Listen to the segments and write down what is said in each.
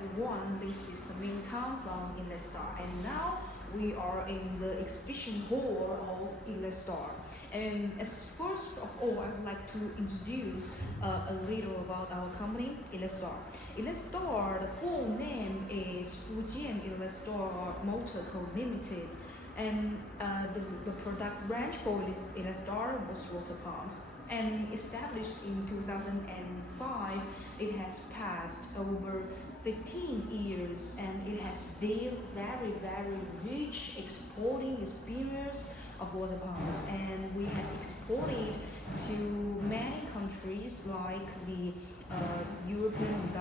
everyone, this is Mintan from Elestar, and now we are in the exhibition hall of Elestar. And as first of all, I would like to introduce a little about our company, Elestar. Elestar, the full name is Fujian Elestar Motor Co. Limited, and the product range for Elestar was water pump. And established in 2005, it has passed over 15 years and it has very rich exporting experience of water pumps, and we have exported to many countries like the European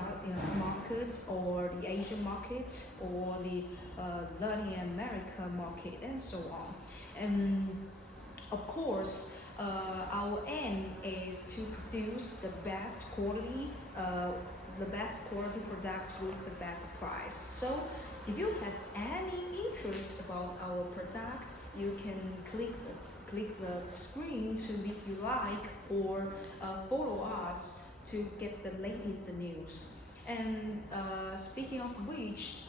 market or the Asian market or the Latin America market and so on. And of course, our aim is to produce the best quality product with the best price. So if you have any interest about our product, you can click the screen to leave you like or follow us to get the latest news. And speaking of which,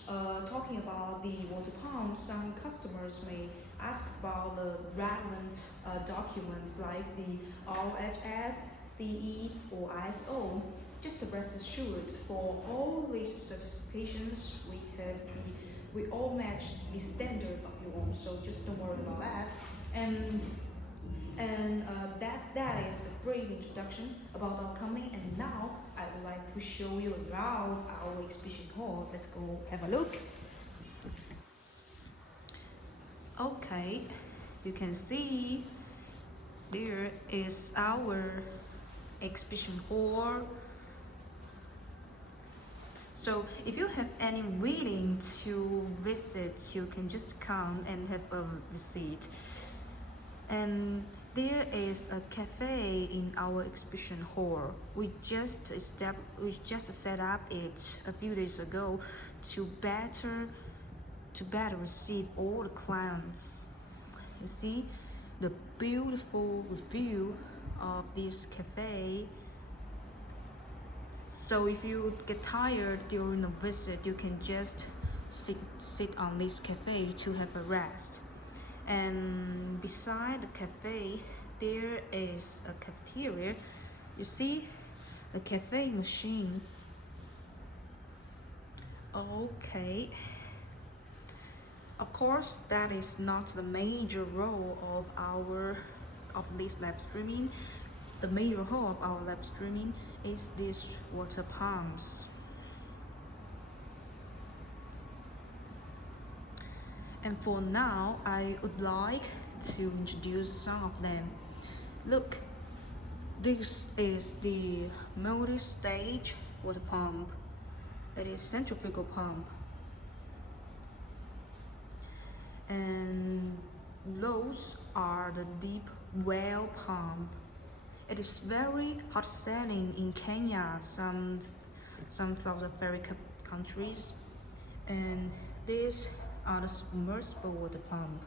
talking about the water pump, some customers may ask about the relevant documents like the RHS, CE, or ISO. Just rest assured, for all these certifications, we all match the standard of your own. So just don't worry about that. And that is the brief introduction about our company. And now I would like to show you around our exhibition hall. Let's go have a look. Okay, you can see there is our exhibition hall. So if you have any reading to visit, you can just come and have a visit. And there is a cafe in our exhibition hall. We just set up it a few days ago to better receive all the clients. You see the beautiful view of this cafe. So if you get tired during the visit, you can just sit on this cafe to have a rest. And beside the cafe, there is a cafeteria. You see the cafe machine. Okay. Of course, that is not the major role of this live streaming. The major role of our live streaming is these water pumps. And for now, I would like to introduce some of them. Look, this is the multi-stage water pump. It is centrifugal pump. And those are the deep well pump. It is very hot selling in Kenya, some South African countries. And these are the submersible water pump,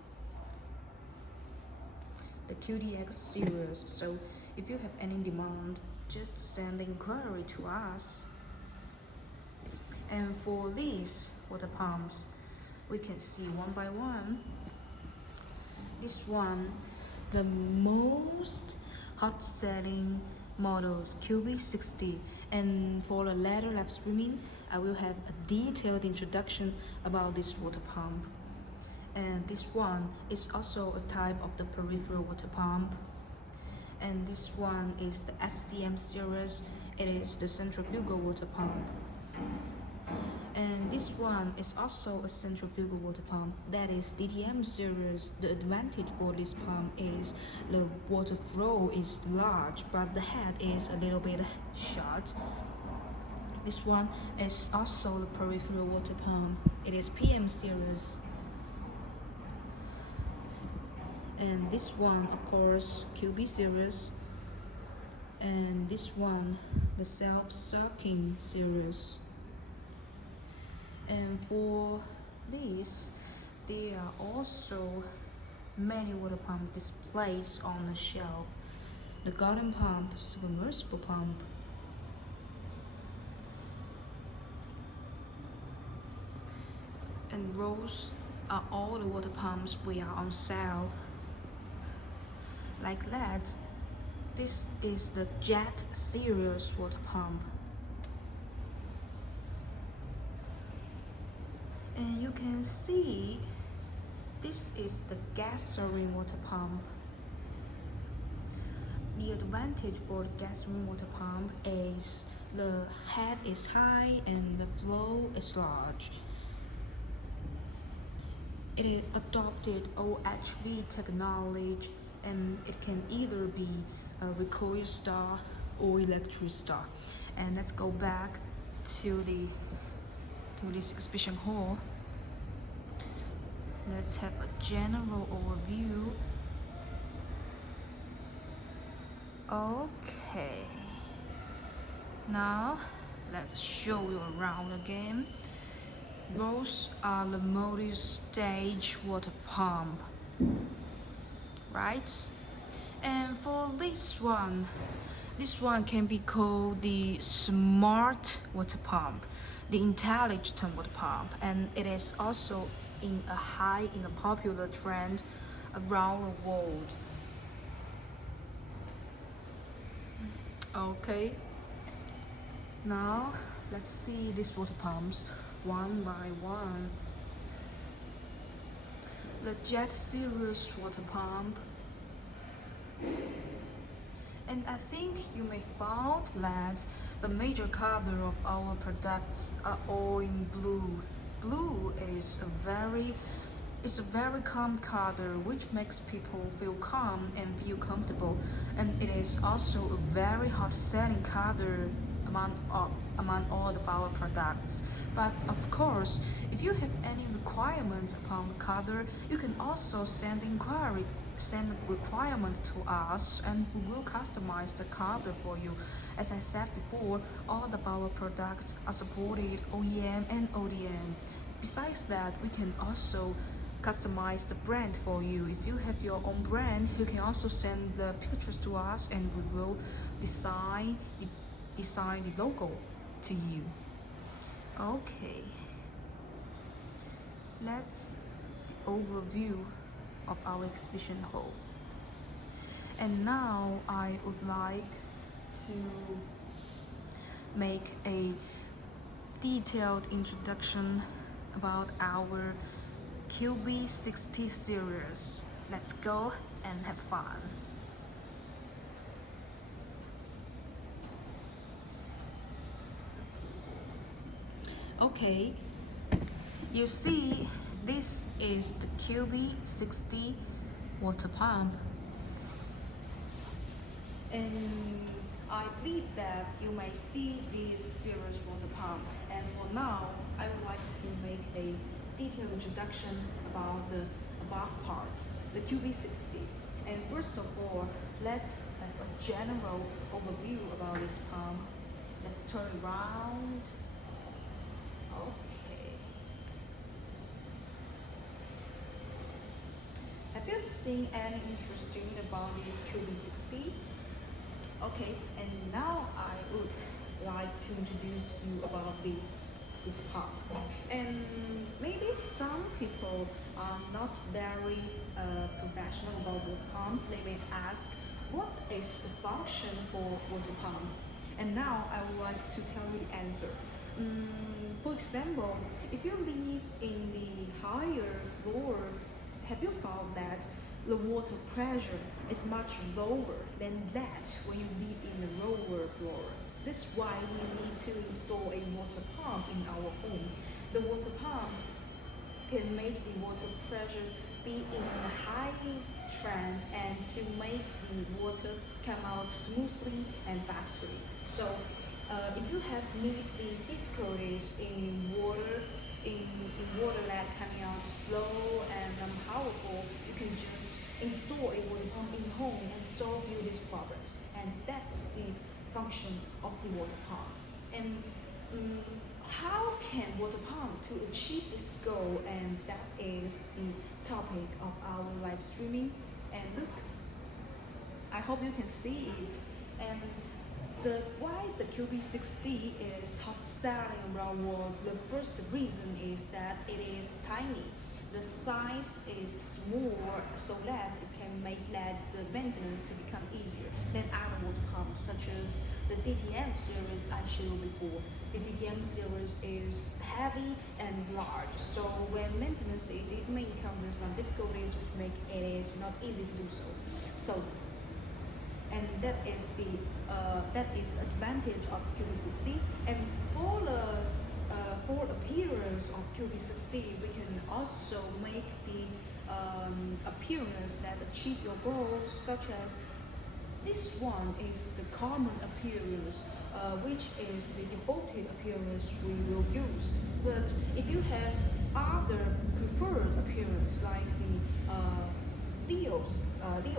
the QDX series. So if you have any demand, just send the inquiry to us. And for these water pumps, we can see one by one. This one, the most hot selling models, QB60. And for the later live streaming, I will have a detailed introduction about this water pump. And this one is also a type of the peripheral water pump. And this one is the SCM series. It is the centrifugal water pump. And this one is also a centrifugal water pump, that is DTM series. The advantage for this pump is the water flow is large, but the head is a little bit short. This one is also the peripheral water pump. It is PM series. And this one, of course, QB series. And this one, the self-sucking series. And for this, there are also many water pump displays on the shelf. The garden pump, submersible pump. and those are all the water pumps we are on sale. Like that, this is the Jet series water pump. And you can see this is the gasoline water pump. The advantage for the gasoline water pump is the head is high and the flow is large. It is adopted OHV technology, and it can either be a recoil star or electric star. And let's go back to this exhibition hall. Let's have a general overview. Okay, now let's show you around again. Those are the multi-stage water pump, right? And for this one can be called the smart water pump, the intelligent water pump, and it is also in a popular trend around the world. Okay, now let's see these water pumps one by one. The Jet series water pump. And I think you may find that the major color of our products are all in blue. Blue is a very calm color which makes people feel calm and feel comfortable, and it is also a very hot selling color among all of our products. But of course, if you have any requirements upon the color, you can also send requirement to us, and we will customize the color for you. As I said before, all of our products are supported OEM and ODM. Besides that, we can also customize the brand for you. If you have your own brand, you can also send the pictures to us, and we will design the logo to you. Okay, that's the overview of our exhibition hall. And now I would like to make a detailed introduction about our QB60 series. Let's go and have fun. Okay, you see, this is the QB60 water pump. And I believe that you may see this series water pump. And for now, I would like to make a detailed introduction about the above parts, the QB60. And first of all, let's have a general overview about this pump. Let's turn around. Okay. Have you seen any interesting about this QB60? Okay, and now I would like to introduce you about this pump. And maybe some people are not very professional about water pump. They may ask, what is the function for water pump? And now I would like to tell you the answer. For example, if you live in the higher floor, have you found that the water pressure is much lower than that when you live in the lower floor? That's why we need to install a water pump in our home. The water pump can make the water pressure be in a high trend and to make the water come out smoothly and fastly. So if you have meet the difficulties in water that coming out slow and unpowerful, you can just install a water pump in home and solve you these problems. And that's the function of the water pump. And how can water pump to achieve this goal? And that is the topic of our live streaming. And look, I hope you can see it. And Why the QB60 is hot selling around the world, the first reason is that it is tiny. The size is small so that it can let the maintenance to become easier than other water pumps such as the DTM series I showed before. The DTM series is heavy and large, so when maintenance it may encounter some difficulties which make it is not easy to do so. And that is the advantage of QB60. And for appearance of QB60, we can also make the appearance that achieve your goals, such as this one is the common appearance, which is the defaulted appearance we will use. But if you have other preferred appearance like the Leo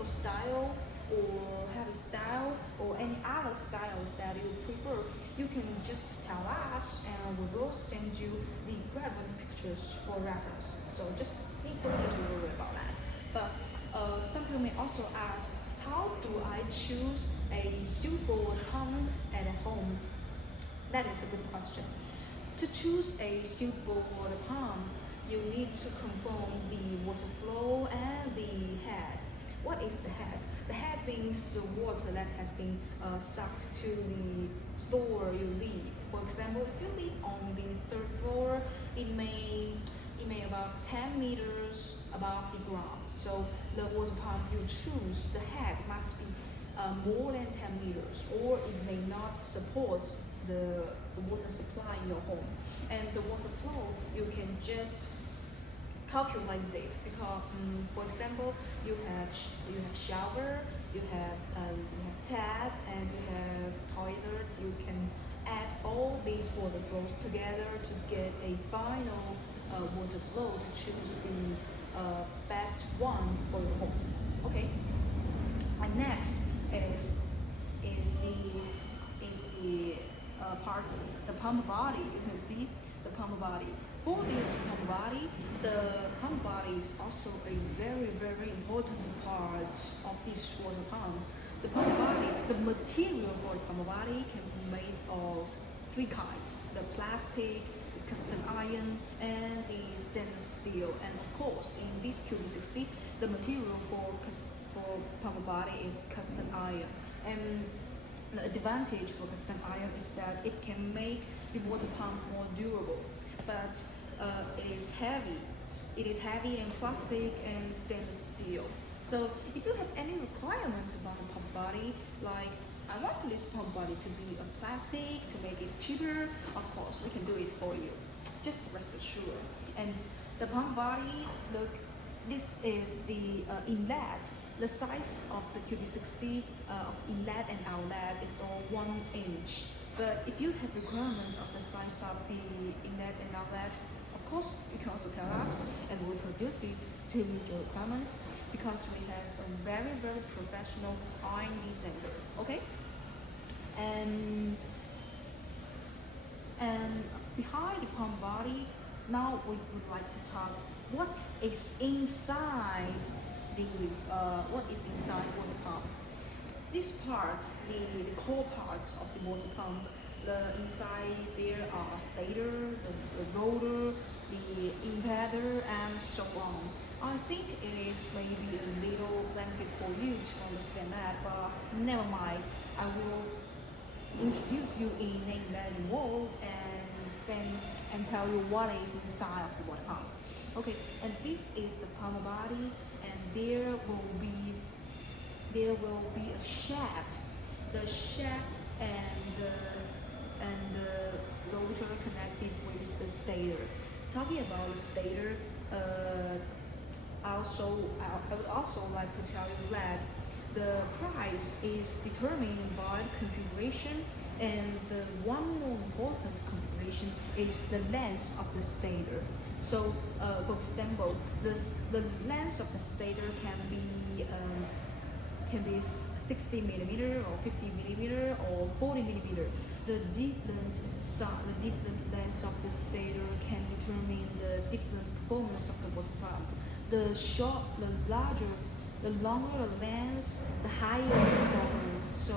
style or heavy style or any other styles that you prefer, you can just tell us and we will send you the relevant pictures for reference. So just don't need to worry about that. But some people may also ask, how do I choose a suitable water pump at home? That is a good question. To choose a suitable water pump, you need to confirm the water flow and the head. What is the head? The head means the water that has been sucked to the floor you live. For example, if you live on the third floor, it may about 10 meters above the ground. So the water pump you choose, the head must be more than 10 meters, or it may not support the water supply in your home. And the water flow, you can just calculate it because, for example, you have shower, you have tap, and you have toilet. You can add all these water flows together to get a final water flow to choose the best one for your home. Okay. And next is the part, the pump body. You can see the pump body. For this pump body, the pump body is also a very, very important part of this water pump. The pump body, the material for the pump body can be made of three kinds: the plastic, the custom iron, and the stainless steel. And of course, in this QB60, the material for pump body is custom iron. And the advantage for custom iron is that it can make the water pump more durable. But it is heavy. It is heavy than plastic and stainless steel. So if you have any requirement about a pump body, like I want this pump body to be a plastic to make it cheaper, of course we can do it for you. Just rest assured. And the pump body, look, this is the inlet. The size of the QB60 of inlet and outlet is all 1 inch. But if you have requirement of the size of the inlet and outlet, of course you can also tell us and we'll produce it to meet your requirement, because we have a very, very professional R&D center. Okay? And behind the pump body, now we would like to talk what is inside the water pump. These parts, the core parts of the water pump, inside there are stator, the rotor, the impeller, and so on. I think it is maybe a little blanket for you to understand that, but never mind. I will introduce you in a imagine world and tell you what is inside of the water pump. Okay, and this is the pump body, and there will be a shaft. The shaft and the rotor connected with the stator. Talking about the stator, I would also like to tell you that the price is determined by the configuration, and the one more important configuration is the length of the stator. So, for example, the length of the stator can be 60 millimeter or 50 millimeter or 40 millimeter. The different lengths of the stator can determine the different performance of the water pump. The longer the length, the higher the performance. So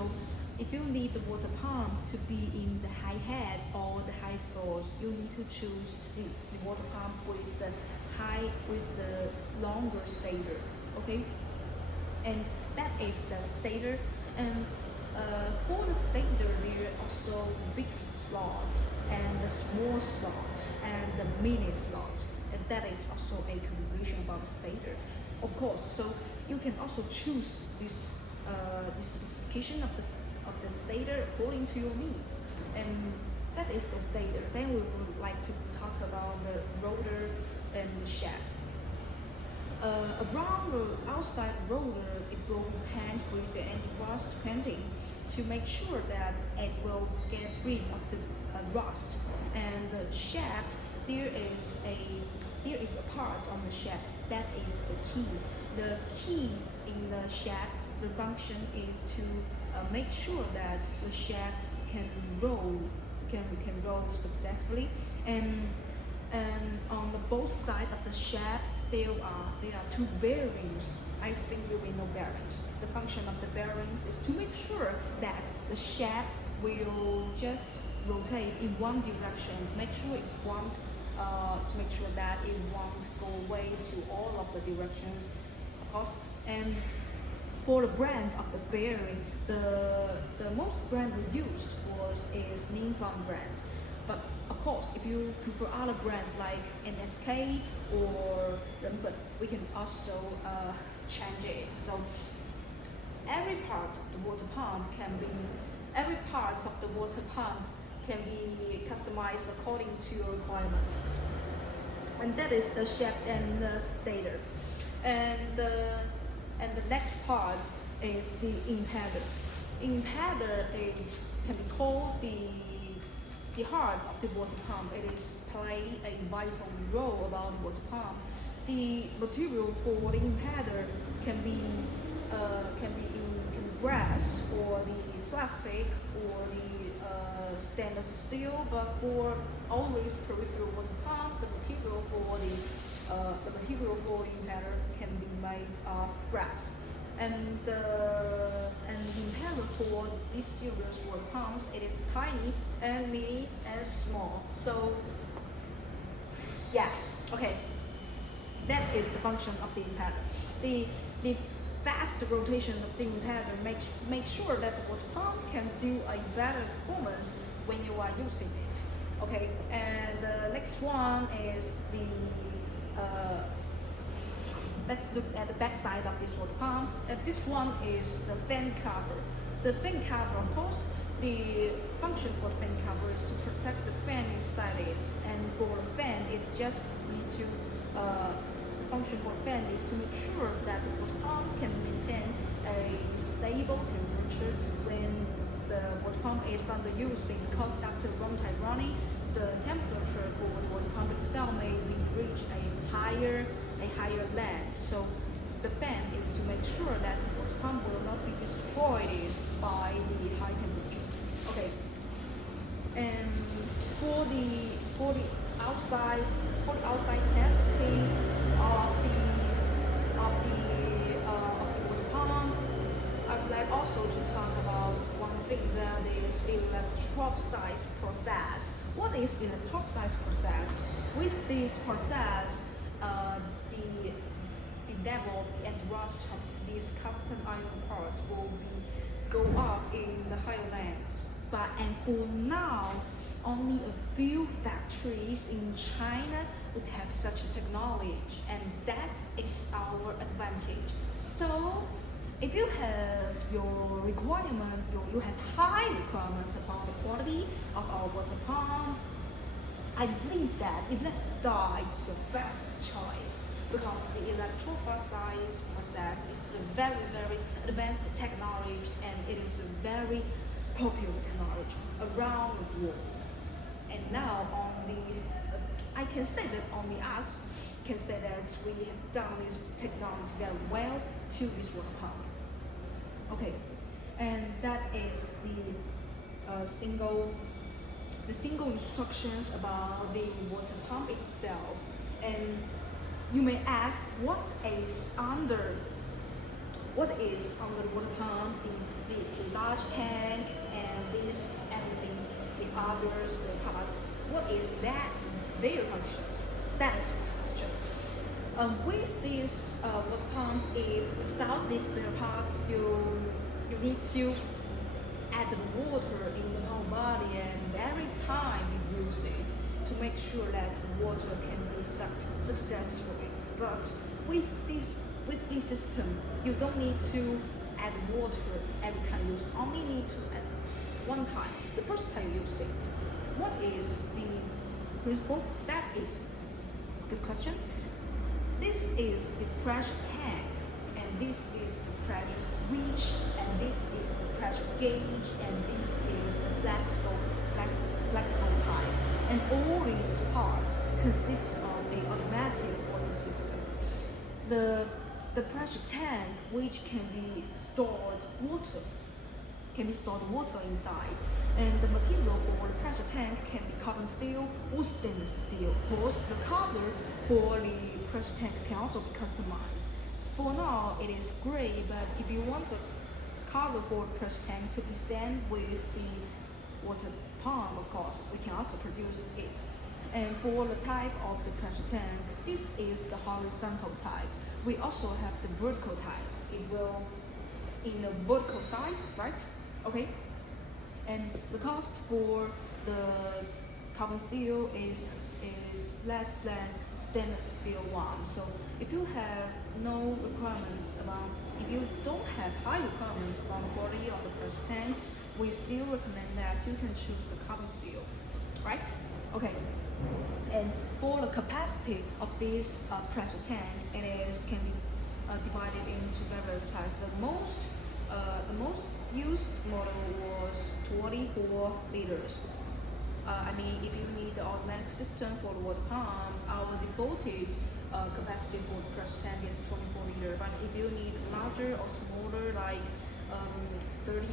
if you need the water pump to be in the high head or the high floors, you need to choose the water pump with the longer stator. Okay, and that is the stator. And for the stator, there are also big slots and the small slot and the mini slot, and that is also a configuration about the stator. Of course, so you can also choose this specification of the stator according to your need, and that is the stator. Then we would like to talk about the rotor and the shaft. Around the outside rotor, it will be painted with the anti-rust painting to make sure that it will get rid of the rust. And the shaft, there is a part on the shaft that is the key. The key in the shaft, the function is to make sure that the shaft can roll successfully, and on the both sides of the shaft there are two bearings. I think you will know bearings. The function of the bearings is to make sure that the shaft will just rotate in one direction. Make sure it won't go away to all of the directions, of course. And for the brand of the bearing, the most brand we use is Ningfang brand. But of course, if you prefer other brands like NSK or Renben, we can also change it. So every part of the water pump can be customized according to your requirements. And that is the shaft and the stator. And the next part is the impeller. Impeller can be called the heart of the water pump. It is play a vital role about the water pump. The material for the impeller can be brass or the plastic or the stainless steel. But for always peripheral water pump, the material for the impeller can be made of brass. And the impeller for this series water pumps, it is tiny and mini and small. So yeah, okay, that is the function of the impeller. The fast rotation of the impeller makes sure that the water pump can do a better performance when you are using it. Okay, and the next one is let's look at the back side of this water pump. This one is the fan cover. The fan cover, of course, the function for the fan cover is to protect the fan inside it. And for the fan, it just needs to, the function for the fan is to make sure that the water pump can maintain a stable temperature when the water pump is under using, because after runtime running, the temperature for the water pump itself may reach a higher length. So the fan is to make sure that the water pump will not be destroyed by the high temperature. Okay. And for the outside painting of the water pump, I would like also to talk about one thing, that is electrophoresis process. What is electrophoresis process? With this process, the level of the anti-rust of these custom iron parts will go up in the higher lengths. And for now, only a few factories in China would have such a technology, and that is our advantage. So if you have your requirements, you have high requirements about the quality of our water pump, I believe that Elestar is the best choice, because the electrophoresis process is a very, very advanced technology, and it is a very popular technology around the world. And now I can say that only us can say that we have done this technology very well to this water pump. Okay, and that is the single instructions about the water pump itself. And you may ask, what is under what is on the water pump, the large tank, and this everything, the other spare parts. What is that? Their functions. That is the question. With this water pump, if without these spare parts, you need to add the water in the whole body, and every time you use it to make sure that water can be sucked successfully. But with this system, you don't need to add water every time you use it. Only need to add one time. The first time you use it. What is the principle? That is a good question. This is the pressure tank, and this is the pressure switch, and this is the pressure gauge, and this is the flexible pipe. And all these parts consist of an automatic water system. The pressure tank, which can be stored water inside, and the material for the pressure tank can be carbon steel or stainless steel. Of course, the cover for the pressure tank can also be customized. For now, it is gray, but if you want the cover for the pressure tank to be same with the water pump, of course, we can also produce it. And for the type of the pressure tank, this is the horizontal type. We also have the vertical type. It will in a vertical size, right? Okay. And the cost for the carbon steel is less than stainless steel one. So if you have no requirements about, if you don't have high requirements about the quality of the pressure tank, we still recommend that you can choose the carbon steel, right? Okay. And for the capacity of this pressure tank, can be divided into various types. The most used model was 24 liters. I mean, if you need the automatic system for the water pump, our defaulted capacity for the pressure tank is 24 liter. But if you need larger or smaller, like 30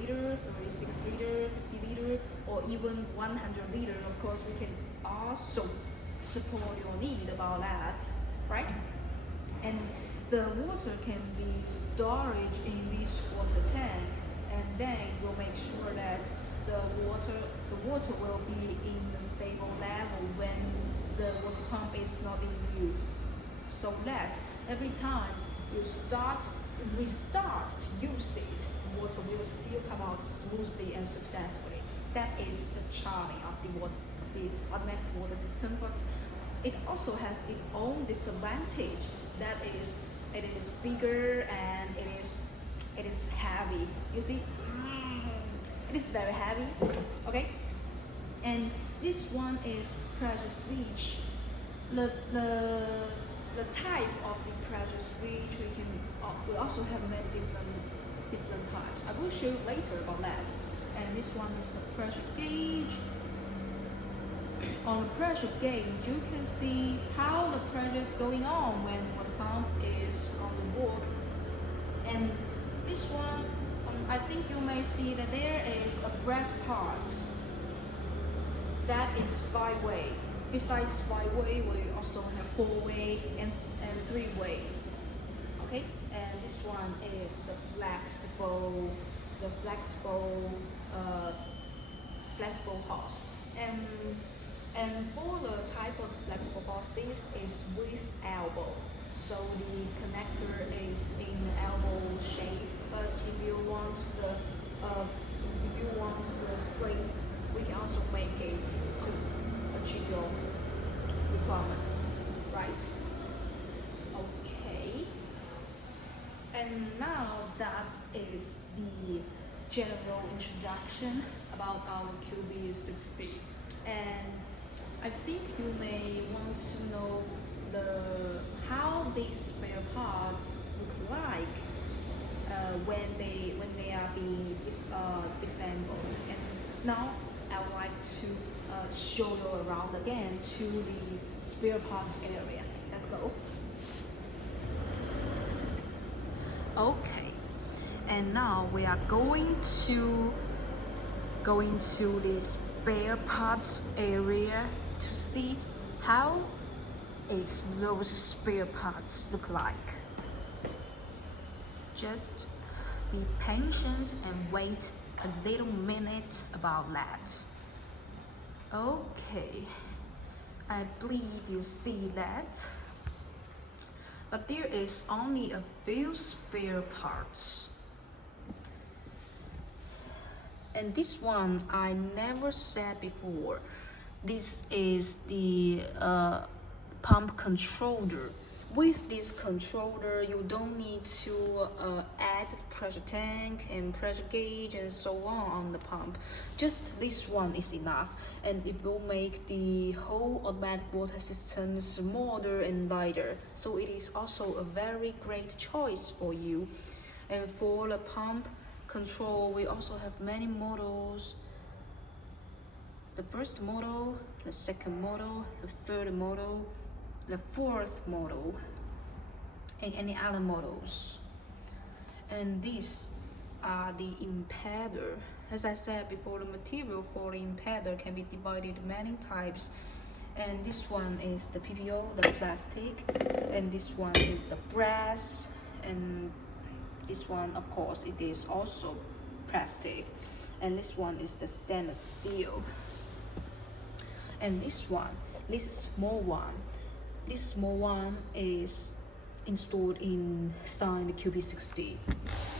liter, 36 liter, 50 liter, or even 100 liter, of course, we can also support your need about that, right? And the water can be storage in this water tank, and then we'll make sure that the water will be in the stable level when the water pump is not in use, so that every time you restart to use it, water will still come out smoothly and successfully. That is the charming of the automatic water system, but it also has its own disadvantage. That is, it is bigger and it is heavy. You see, it is very heavy. Okay, and this one is pressure switch. The type of the pressure switch we also have many different types. I will show you later about that. And this one is the pressure gauge. On the pressure gauge, you can see how the pressure is going on when the pump is on the work. And this one, I think you may see that there is a brass part that is 5-way. Besides 5-way, we also have 4-way and 3-way. Okay, and this one is the flexible hose. And for the type of flexible hose, this is with elbow. So the connector is in elbow shape. But if you want the straight, we can also make it to achieve your requirements, right? Okay. And now that is the general introduction about our QB60. And I think you may want to know how these spare parts look like when they are being disassembled. And now I would like to show you around again to the spare parts area. Let's go. Okay, and now we are going to the spare parts area to see how those spare parts look like. Just be patient and wait a little minute about that. Okay, I believe you see that. But there is only a few spare parts. And this one I never said before. This is the pump controller. With this controller, you don't need to add pressure tank and pressure gauge and so on the pump. Just this one is enough, and it will make the whole automatic water system smaller and lighter. So it is also a very great choice for you. And for the pump control, we also have many models. The first model, the second model, the third model, the fourth model, and any other models. And these are the impeder. As I said before, the material for the impeder can be divided many types. And this one is the PPO, the plastic, and this one is the brass, and this one, of course, it is also plastic, and this one is the stainless steel. And this small one is installed inside the QB60,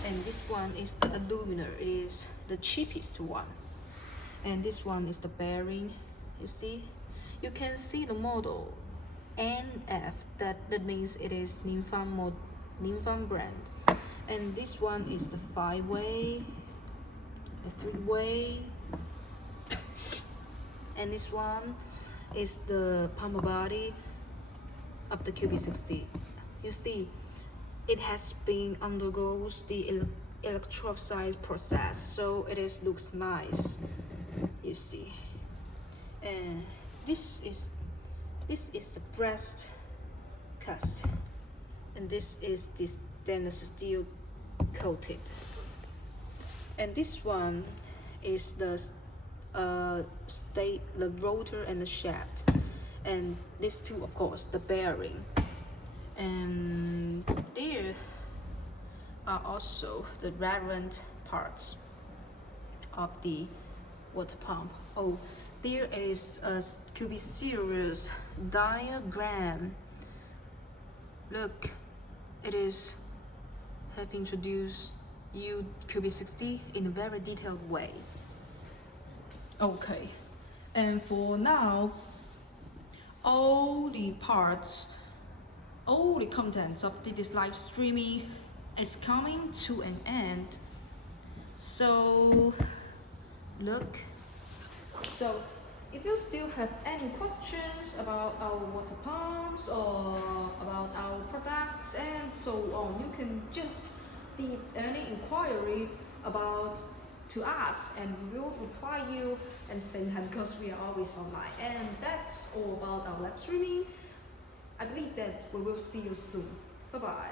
and this one is the aluminum. It is the cheapest one. And this one is the bearing. You see, you can see the model NF. That means it is Ninfan brand. And this one is the 5-way, the 3-way. And this one is the pump body of the QB60. You see, it has been undergoes the electrophoresis process, so it looks nice. You see, and this is the breast cast, and this is this stainless steel coated. And this one is the rotor and the shaft, and these two, of course, the bearing. And there are also the relevant parts of the water pump. Oh, there is a QB series diagram. Look, it is have introduced you QB60 in a very detailed way. Okay, and for now, all the parts, all the contents of this live streaming is coming to an end. So look, so if you still have any questions about our water pumps or about our products and so on, you can just leave any inquiry about to us, and we will reply you at the same time, because we are always online. And that's all about our live streaming. I believe that we will see you soon. Bye bye.